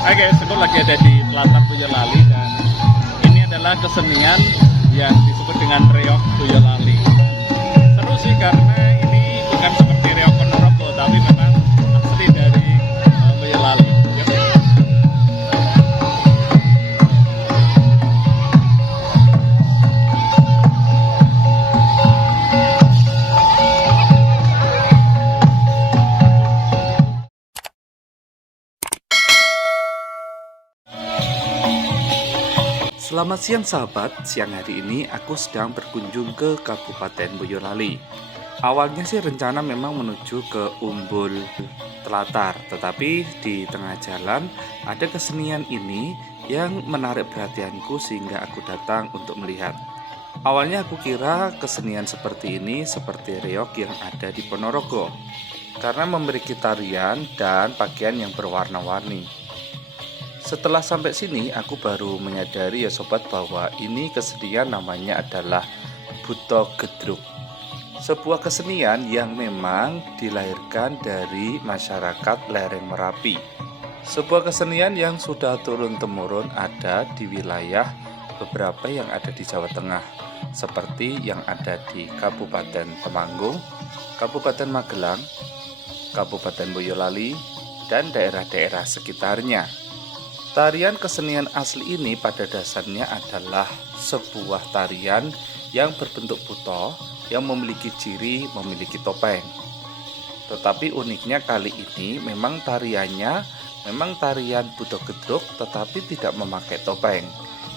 Hai guys, aku lagi ada di Telatar Boyolali dan ini adalah kesenian yang disebut dengan reog Boyolali. Seru sih karena ini bukan seperti reog Ponorogo, tapi memang asli dari Boyolali. Yuk. Selamat siang sahabat, siang hari ini aku sedang berkunjung ke Kabupaten Boyolali. Awalnya sih rencana memang menuju ke Umbul Telatar, tetapi di tengah jalan ada kesenian ini yang menarik perhatianku sehingga aku datang untuk melihat. Awalnya aku kira kesenian seperti ini seperti reog yang ada di Ponorogo, karena memiliki tarian dan pakaian yang berwarna-warni. Setelah sampai sini, aku baru menyadari ya sobat bahwa ini kesenian namanya adalah Buto Gedruk. Sebuah kesenian yang memang dilahirkan dari masyarakat lereng Merapi. Sebuah kesenian yang sudah turun-temurun ada di wilayah beberapa yang ada di Jawa Tengah, seperti yang ada di Kabupaten Temanggung, Kabupaten Magelang, Kabupaten Boyolali, dan daerah-daerah sekitarnya. Tarian kesenian asli ini pada dasarnya adalah sebuah tarian yang berbentuk buto yang memiliki ciri memiliki topeng. Tetapi uniknya kali ini memang tariannya memang tarian Buto Gedruk tetapi tidak memakai topeng.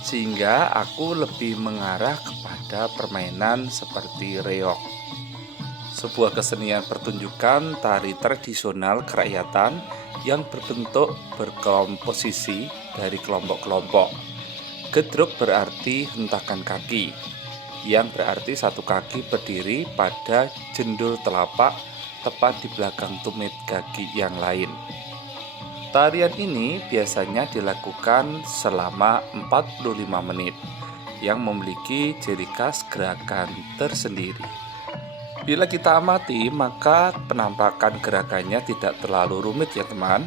Sehingga aku lebih mengarah kepada permainan seperti reog. Sebuah kesenian pertunjukan tari tradisional kerakyatan yang berbentuk berkomposisi dari kelompok-kelompok. Gedruk berarti hentakan kaki, yang berarti satu kaki berdiri pada jendul telapak tepat di belakang tumit kaki yang lain. Tarian ini biasanya dilakukan selama 45 menit, yang memiliki ciri khas gerakan tersendiri. Bila kita amati, maka penampakan gerakannya tidak terlalu rumit ya teman.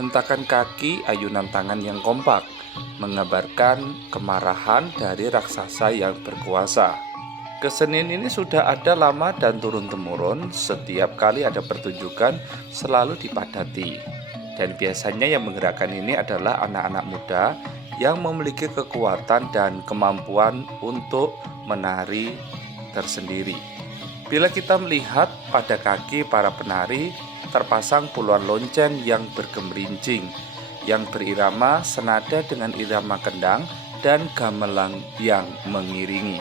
Hentakan kaki, ayunan tangan yang kompak, menggambarkan kemarahan dari raksasa yang berkuasa. Kesenian ini sudah ada lama dan turun-temurun, setiap kali ada pertunjukan selalu dipadati. Dan biasanya yang menggerakkan ini adalah anak-anak muda yang memiliki kekuatan dan kemampuan untuk menari tersendiri. Bila kita melihat pada kaki para penari terpasang puluhan lonceng yang bergemerincing yang berirama senada dengan irama kendang dan gamelan yang mengiringi.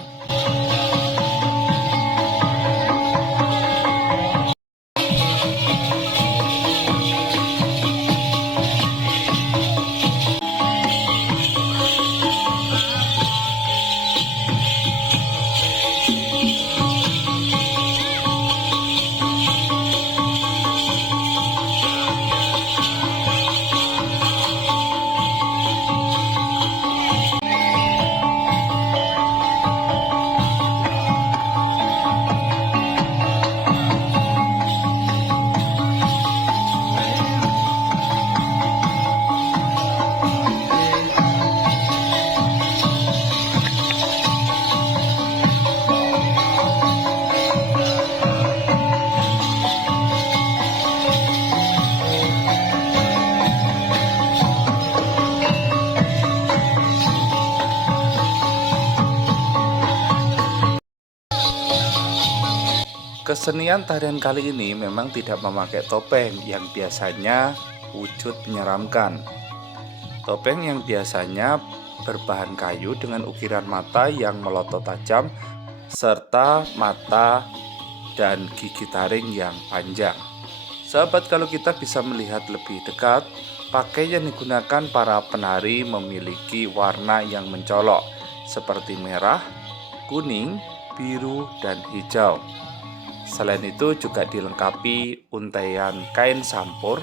Kesenian tarian kali ini memang tidak memakai topeng yang biasanya wujud menyeramkan. Topeng yang biasanya berbahan kayu dengan ukiran mata yang melotot tajam serta mata dan gigi taring yang panjang. Sahabat, kalau kita bisa melihat lebih dekat, pakaian yang digunakan para penari memiliki warna yang mencolok seperti merah, kuning, biru, dan hijau. Selain itu juga dilengkapi untaian kain sampur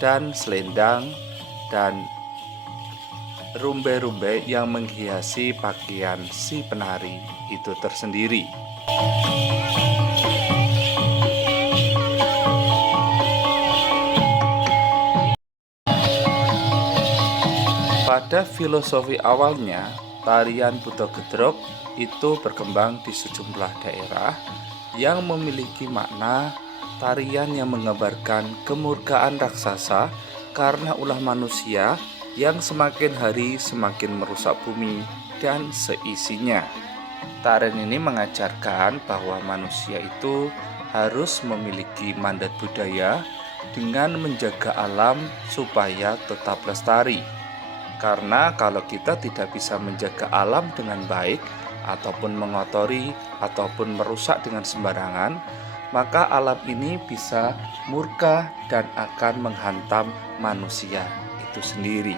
dan selendang dan rumbai-rumbai yang menghiasi pakaian si penari itu tersendiri. Pada filosofi awalnya, tarian Buto Gedrog itu berkembang di sejumlah daerah yang memiliki makna tarian yang menggambarkan kemurkaan raksasa karena ulah manusia yang semakin hari semakin merusak bumi dan seisinya. Tarian ini mengajarkan bahwa manusia itu harus memiliki mandat budaya dengan menjaga alam supaya tetap lestari. Karena kalau kita tidak bisa menjaga alam dengan baik, ataupun mengotori, ataupun merusak dengan sembarangan, maka alam ini bisa murka dan akan menghantam manusia itu sendiri.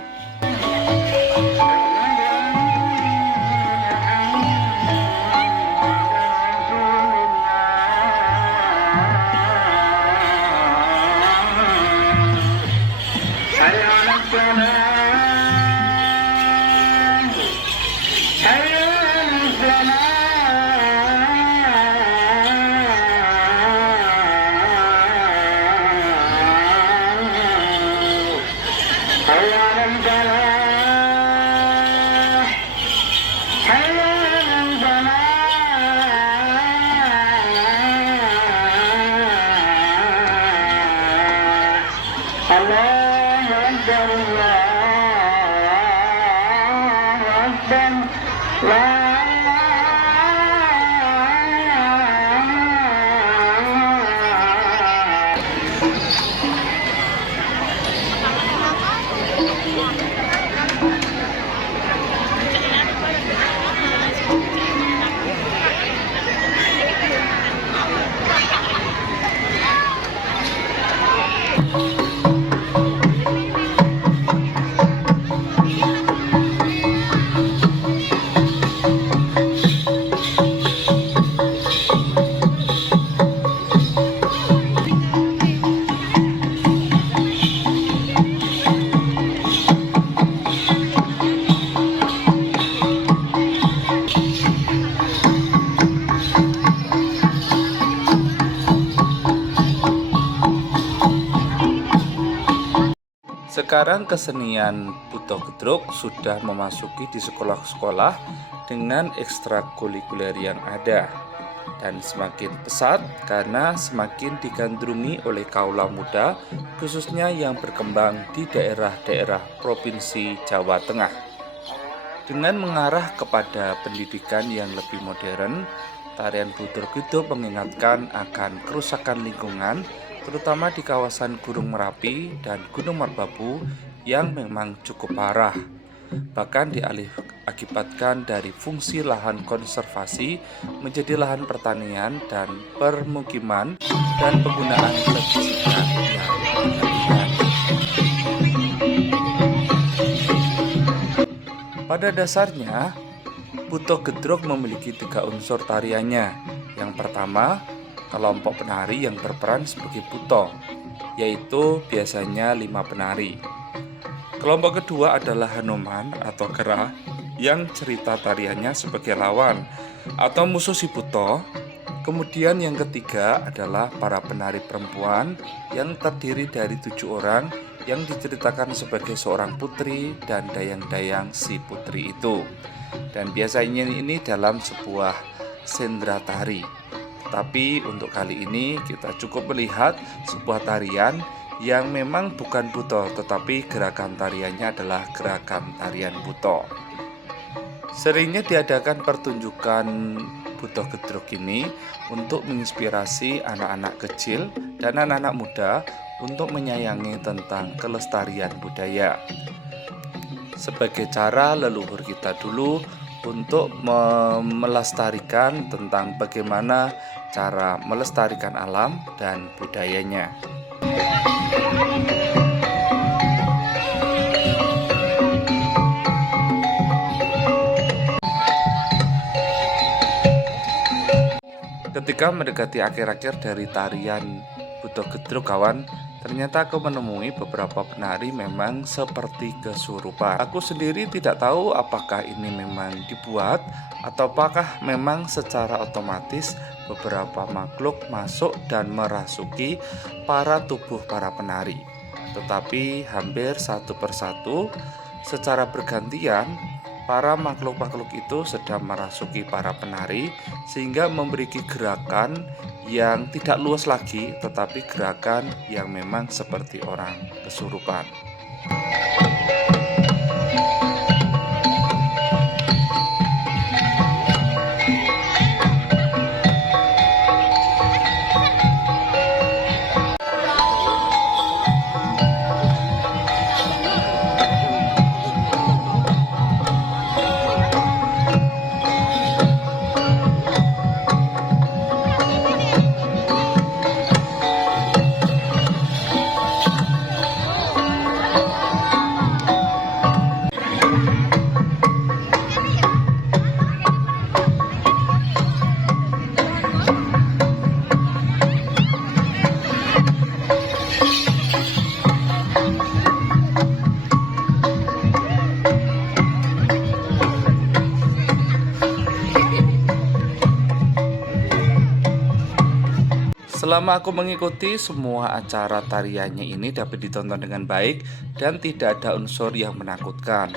Sekarang kesenian Buto Gedrog sudah memasuki di sekolah-sekolah dengan ekstrakurikuler yang ada, dan semakin pesat karena semakin digandrungi oleh kaula muda, khususnya yang berkembang di daerah-daerah Provinsi Jawa Tengah. Dengan mengarah kepada pendidikan yang lebih modern, tarian Buto Gedrog mengingatkan akan kerusakan lingkungan, terutama di kawasan Gunung Merapi dan Gunung Merbabu yang memang cukup parah. Bahkan diakibatkan dari fungsi lahan konservasi menjadi lahan pertanian dan permukiman dan penggunaan pestisida yang berlebihan. Pada dasarnya, Buto Gedrog memiliki 3 unsur tariannya. Yang pertama, kelompok penari yang berperan sebagai buto, yaitu biasanya 5 penari. Kelompok kedua adalah Hanuman atau Gerah yang cerita tariannya sebagai lawan atau musuh si buto. Kemudian yang ketiga adalah para penari perempuan yang terdiri dari 7 orang yang diceritakan sebagai seorang putri dan dayang-dayang si putri itu. Dan biasanya ini dalam sebuah sendra tari. Tapi untuk kali ini kita cukup melihat sebuah tarian yang memang bukan buto, tetapi gerakan tariannya adalah gerakan tarian buto. Seringnya diadakan pertunjukan Buto Gedrog ini untuk menginspirasi anak-anak kecil dan anak-anak muda untuk menyayangi tentang kelestarian budaya. Sebagai cara leluhur kita dulu untuk melestarikan tentang bagaimana cara melestarikan alam dan budayanya. Ketika mendekati akhir-akhir dari tarian Buto Gedrog kawan, ternyata aku menemui beberapa penari memang seperti kesurupan. Aku sendiri tidak tahu apakah ini memang dibuat atau apakah memang secara otomatis beberapa makhluk masuk dan merasuki para tubuh para penari. Tetapi hampir satu persatu Secara bergantian, para makhluk-makhluk itu sedang merasuki para penari sehingga memberi gerakan yang tidak luas lagi, tetapi gerakan yang memang seperti orang kesurupan. Selama aku mengikuti, semua acara tariannya ini dapat ditonton dengan baik dan tidak ada unsur yang menakutkan.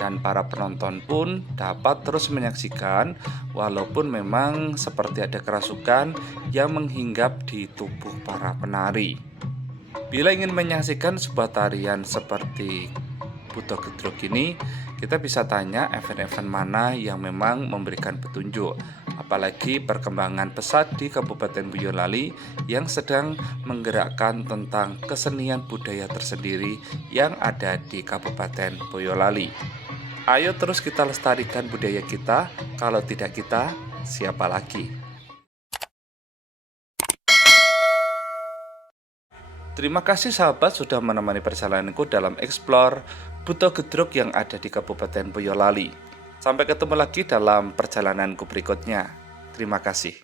Dan para penonton pun dapat terus menyaksikan walaupun memang seperti ada kerasukan yang menghinggap di tubuh para penari. Bila ingin menyaksikan sebuah tarian seperti Buto Gedrog ini, kita bisa tanya event-event mana yang memang memberikan petunjuk. Apalagi perkembangan pesat di Kabupaten Boyolali yang sedang menggerakkan tentang kesenian budaya tersendiri yang ada di Kabupaten Boyolali. Ayo terus kita lestarikan budaya kita, kalau tidak kita, siapa lagi? Terima kasih sahabat sudah menemani perjalananku dalam explore Buto Gedrog yang ada di Kabupaten Boyolali. Sampai ketemu lagi dalam perjalananku berikutnya. Terima kasih.